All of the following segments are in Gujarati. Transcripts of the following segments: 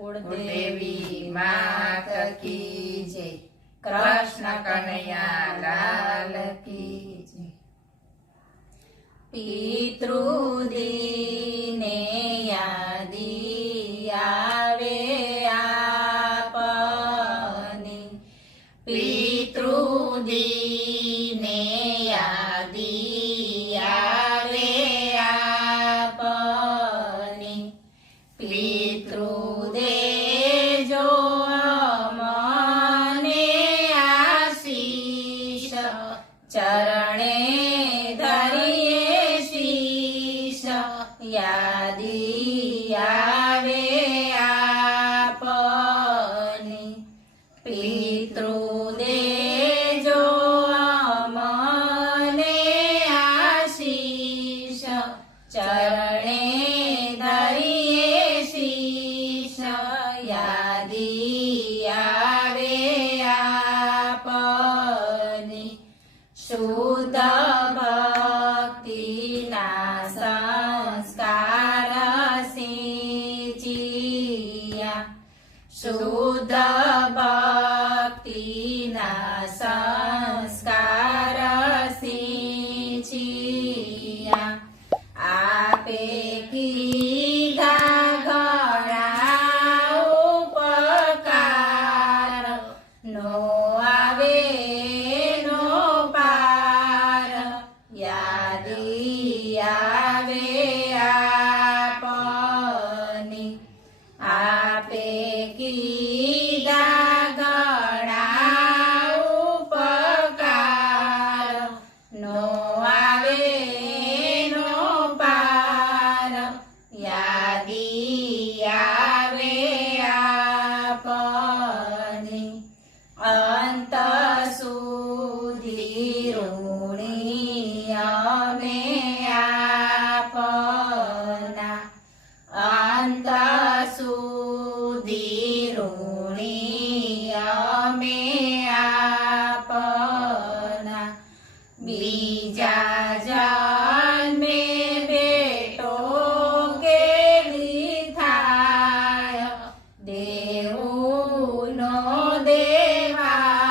કુળદેવી માત કી જય, કૃષ્ણ કનૈયા લાલ કી જય। પિતૃદિને યાદી આવે આપની, પિતૃદિને યાદી આવે આપની, પિતૃદેજો અમને આશીષ, ચરણે ધરીએ શીશ, યાદી આવે આપની, પિતૃદેજો અમને આશીષ, ચરણે ધરીએ શીશ, યાદી આવે આપની। શુદ્ધ ભક્તિના સંસ્કાર સિંચ્યા, શુદ્ધ ભક્તિના સંસ્કાર સિંચ્યા, આપે કીધા ઘણા ઉપકાર, નો આવે નો પાર, યાદી આવે આપની, આપે કીધા ઘણા ઉપકાર, નો આવે નો પાર, યાદી આવે આપની। અંત સુધી ઋણી અમે આપના, અંત સુધી ઋણી અમે આપના, બીજા જન્મે બેટો કેવી થાય, દેવુનો દેવાય,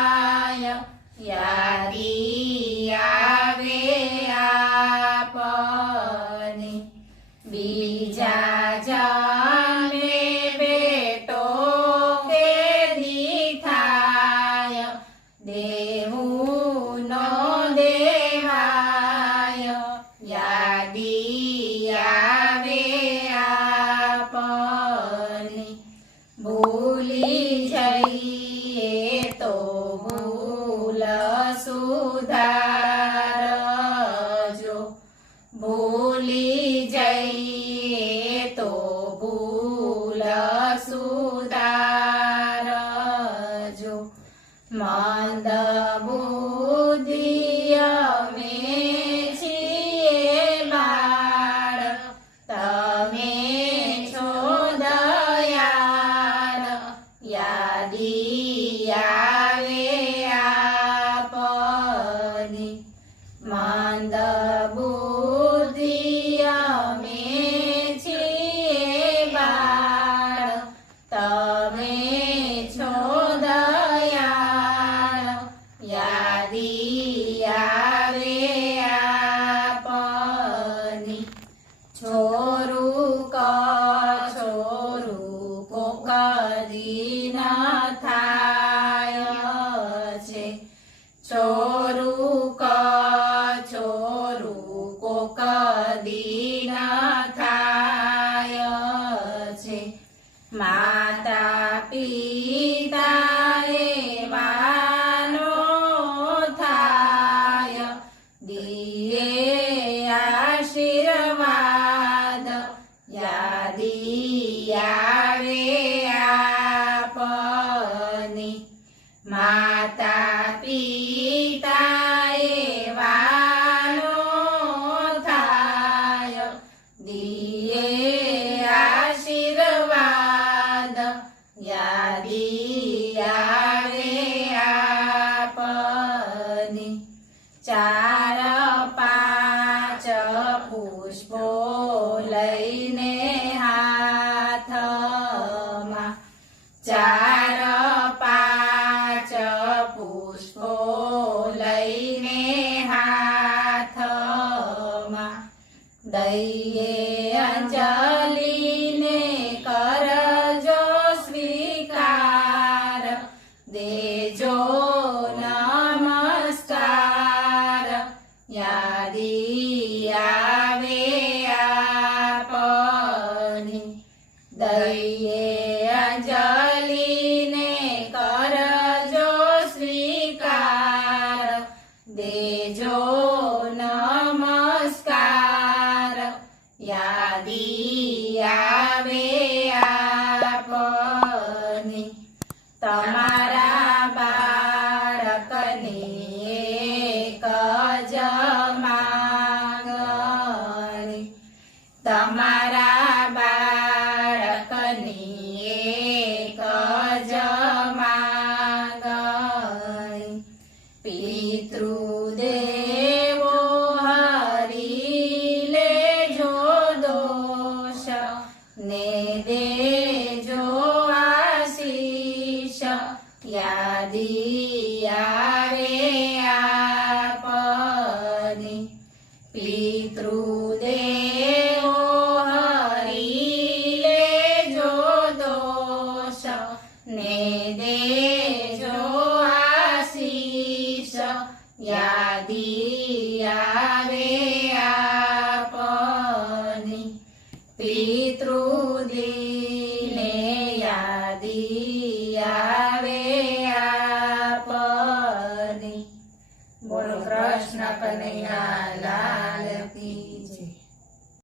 યાદી આવે આપની, બીજા જન્મે બેટો કેદી થાય, દેવુનો દેવાય, યાદી આવે આપની। ભૂલી જઈએ તો ભૂલ સુધારજો, ભૂલી જઈએ તો ભૂલ સુધારજો, મંદ બુદ્ધિ અમે છીએ બાળ, તમે છો દયાળ, યાદી આવે આપની, મંદ બુદ્ધિ અમે છીએ બાળ, તમે છો દયાળ, યાદી આવે આપની। છોરું કછોરું કોકદી ન થાય છે, છોરું કછોરું કોકદી ન થાય છે, માતા પિતા એવાનો થાય, દિયે આશીર્વાદ, યાદી આવે આપની, માતા પિતા એવાનો થાય, દિયે આશીર્વાદ, યાદી આવે આપની। ચાર પાંચ પુષ્પો લઈને હાથમાં, દઈએ અંજલિને કરજો સ્વીકાર દેજો નમસ્કાર યાદી આવે આપની દઈએ અંજલિને કરજો સ્વીકાર દેજો નમસ્કાર યાદી આવે આપની તમારા બાળકની એક જ માંગણી તમારા બાળકની એક જ માંગણી પિતૃદેવો હરી લેજો દોષ ને દેજો આશીષ યાદી આવે આપની પિતૃદેવ